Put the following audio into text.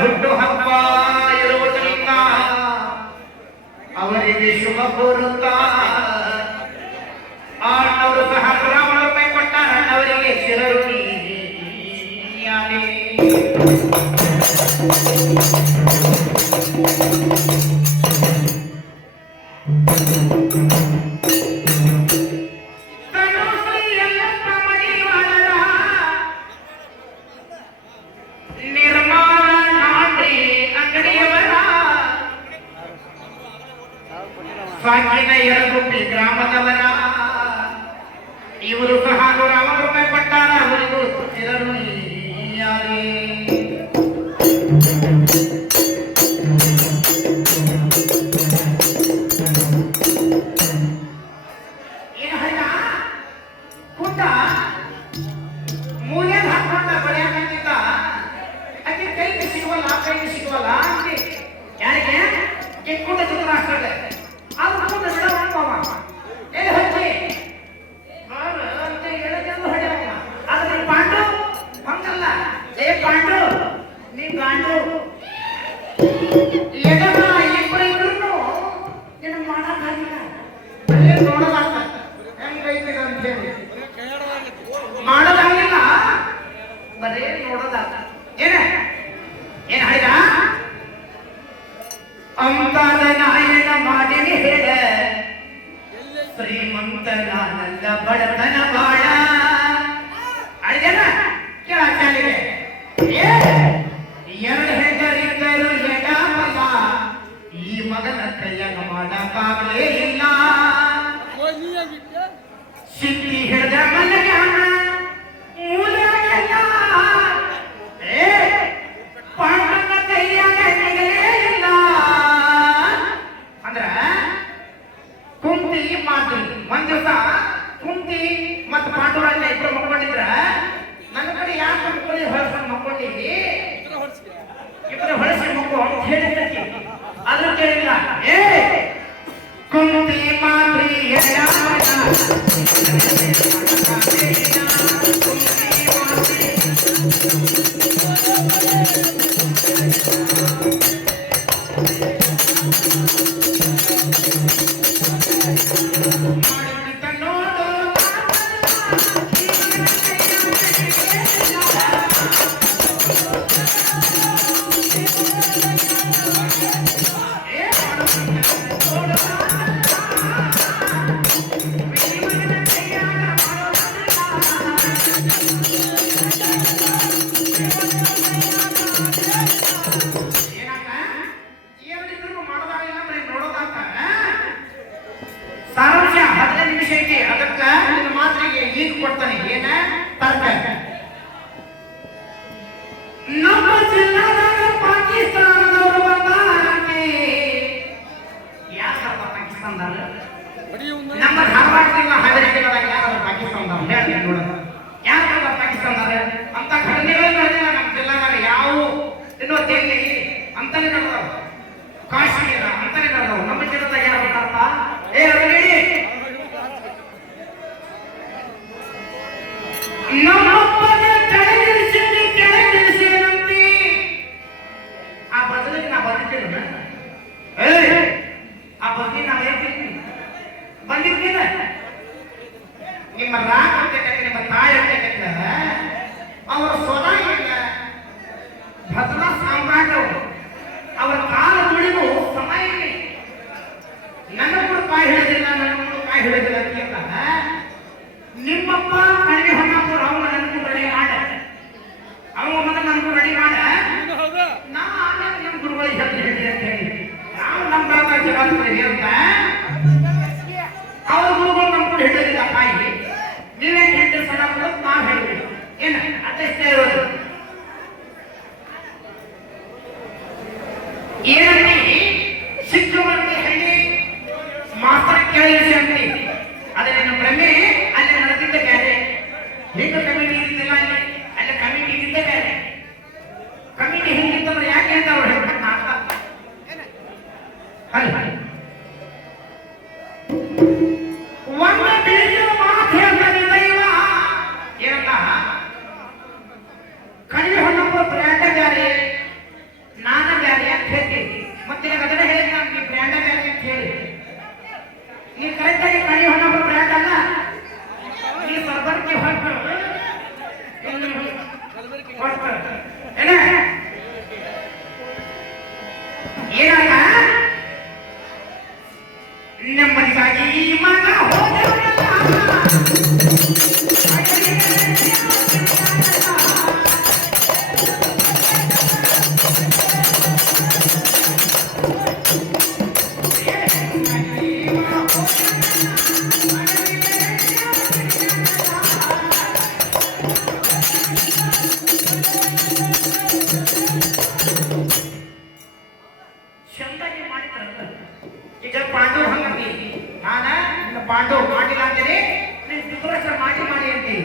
ಹುಟ್ಟು ಹಬ್ಬ ಇರುವುದರಿಂದ ಅವರಿಗೆ ಶುಭ ಕೋರುತ್ತ ಅವರು ಸಹ ರೂಪಾಯಿ ಕೊಟ್ಟ ಅವರಿಗೆ ಶಿರರುಣಿ ಸ್ವಾಕಿನ ಯರಗುಪ್ಪಿ ಗ್ರಾಮದವರ ಇವರು ಸಹ 150 ರೂಪಾಯಿ ಕೊಟ್ಟಾರ ಅವರಿಗೂ ಕುಂದ ಮೂಲೆ ಹಾಕೊಂಡ ಬಳಿಯಾಗಿದ್ದ ಅದೇ ಕೈಗೆ ಸಿಗುವಲ್ಲ ಸಿಗುವಲ್ಲ ಯಾರಿಗೆ ಕುಂದ ಚಿತ್ರ ಹಾಕ್ತಾರೆ ಮಾಡೋದಾಗಿಲ್ಲ ಬರೇ ನೋಡೋದಾದ ಏನ ಏನ್ ಹೇಳಿದ ಅಂತಾದ ನಾಯನ ಮಾಡಿನಿ ಹೇಳ ಶ್ರೀಮಂತ ನಾನಲ್ಲ ಬಡತನ ಬಾಳ ಅಳಿದೇನ ಕೇಳಾಚಾಲಿಗೆ ಎರಡು ಹೆಂಗರಿದ್ದರು ಎಡ ಮಗ ಈ ಮಗನ ಕೈಯಾಗ ಮಾಡಕ್ಕಾಗಲೇ ಇಲ್ಲ ಸಿದ್ಧಿ ಹಿಡಿದ ಮಲ್ಲಿಗೆ ಹಣ ಮೂಲೆಯಾಗೆಲ್ಲ ಪಾಂಡನ ಕೈಯಾಗ ನಿಗಲೇ ಇಲ್ಲ ಅಂದ್ರ ಕುಂತಿ ಮಾತು ಒಂದ್ ದಿವಸ ಕುಂತಿ ಮತ್ತು ಪಾಂಡವರಾಜ ಇಬ್ರು ಮಕ್ಕೊಂಡಿದ್ರ ನನ್ನ ಕಡೆ ಯಾಕೆ ಮಕ್ಕಳಿ ಹೊರಸ್ಕೊಂಡು ಮಕ್ಕೊಂಡಿದ್ದಿ ಇಬ್ಬರು ಹೊರಸಿ ಮಕ್ಕಳು ಅಂತ ಹೇಳಿದ್ರಿ ಅದ್ರ ಕೇಳಿಲ್ಲ ಕುಂತಿ ಮಾತ್ರಿ ಸಾರಾಂಶ 15 ನಿಮಿಷ ಐತಿ ಅದಕ್ಕ ನಿನ್ನ ಮಾತಿಗೆ ಈಗ ಕೊಡ್ತಾನೆ ಏನ ತರ್ಕ ನಮ್ಮ ಜಿಲ್ಲಾದಾಗ ಪಾಕಿಸ್ತಾನದವರು ಬಂದಾರೆ ಯಾಕಪ್ಪ ಪಾಕಿಸ್ತಾನದವರು ನಮ್ಮ ಧಾರವಾಡ ಜಿಲ್ಲಾ ಹಾವೇರಿ ಜಿಲ್ಲಾದಾಗ ಯಾರು ಪಾಕಿಸ್ತಾನದವರು ಹೇಳಿ ನೋಡೋಣ ಯಾಕಪ್ಪ ಪಾಕಿಸ್ತಾನದವರು ಅಂತ ಘಟನೆಗಳು ನಡೆದಿಲ್ಲ ನಮ್ಮ ಜಿಲ್ಲಾದಾಗ ಯಾವ ಇನ್ನೊಂದೇಲಿ ಅಂತಾನೆ ನಡೆದವು ಕಾಶ್ಮೀರ ಅಂತಾನೆ ನಡೆದವು ನಮ್ಮ ಜಿಲ್ಲಾದಾಗ ಯಾರು ಬರ್ತಾರಪ್ಪ ನಮ್ಮಪ್ಪಗೆ ಕೆಳಗಿಳಿಸಿದಂತೆ ಆ ಬದಲಿಗೆ ನಾ ಬಂದಿದ್ದೇನೆ ಆ ಬಗ್ಗೆ ನಾ ಹೇಳ್ತೀನಿ ಬಂದಿದ್ದೀನ ನಿಮ್ಮ ರಾಗ ಅಂತಕ್ಕಂಥ ನಿಮ್ಮ ತಾಯಿ ಅಂತಕ್ಕಂಥ ಅವರ ಸ್ವರ ಇಲ್ಲ ಭದ್ರಾ ಸಾಮ್ರಾಟರು ಅವರ ಕಾಲ ತುಳಿದು ಸಮಯ ಇಲ್ಲ ನನಗೂ ಕಾಯಿ ಹಿಡಿದಿಲ್ಲ ಹಿಡಿದಿಲ್ಲ ಅಂತ ನಿಮ್ಮಪ್ಪ ಕಣಿವೆ ಹೊನ್ನಾಪುರ ಅವನು ನನಗೂ ಬರ್ತೀರಿ ಅಂತ ಅವ್ರ ಗುರುಗಳು ನಮ್ಕೊಂಡು ಹಿಡಿದಿಲ್ಲ ತಾಯಿ ನೀವೇ ಹಿಡಿದು ಸಣ್ಣ ನಾವು ಹೇಳ್ತೀವಿ ಏನು ಅಷ್ಟೇ ಇರೋದು ಏನಂತಿ ಸಿಕ್ಕುವಂತೆ ಹಳ್ಳಿ ಮಾಸ್ತರ್ ಕೇಳಿಸಿ ಅಂತಿ ಅದೇ ನನ್ನ ಭ್ರಮೆ ಅಲ್ಲಿ ನಡೆದಿದ್ದ ಬೇರೆ ಹಿಂಗೆ ಕಮಿಟಿ ಇದ್ದಿಲ್ಲ ಅಲ್ಲಿ ಕಮಿಟಿ ಇದ್ದಿದ್ದ ಬೇರೆ ಕಮಿಟಿ ಹಿಂಗಿತ್ತಂದ್ರೆ ಯಾಕೆ ಅಂತ ಅವ್ರು ಹೇಳ್ಬೇಕು ಅಲ್ಲ ಒಂದು ತಿಳಿದ ಮಾತು ಹೇಳ್ತಾನೆ ದೈವ ಏನಂತ ಕಡಿಮೆ ಹೊನ್ನಪ್ಪ ಬ್ರ್ಯಾಂಡ ಬ್ಯಾರೆ ನಾನ ಬ್ಯಾರೆ ಅಂತ ಹೇಳ್ತೀನಿ ಮತ್ತೆ ಅದನ್ನ ಹೇಳಿ ನಮ್ಗೆ ಬ್ರ್ಯಾಂಡ ಬ್ಯಾರೆ ಅಂತ ಹೇಳಿ ನೀವು ಕರೆಕ್ಟಾಗಿ ಕಡಿಮೆ ಹೊನ್ನಪ್ಪ ಬ್ರ್ಯಾಂಡ್ ಅಲ್ಲ ನೀವು ಸರ್ಬರ್ಗೆ ಹೊರಟು ಏನಲ್ಲ ನೆಮ್ಮದಿಗಾಗಿ ಮಗ ಚಂದಾಗಿ ಮಾಡಿದ್ರಲ್ಲ ಈಗ ಪಾಂಡವ್ ಹಂಗಂತಿ ನಾನ ನಿನ್ನ ಪಾಂಡವ್ ಮಾಡಿಲ್ಲ ಅಂತೇಳಿ ನೀನ್ ಧೃತರಾಷ್ಟ್ರ ಮಾಡಿ ಅಂತಿ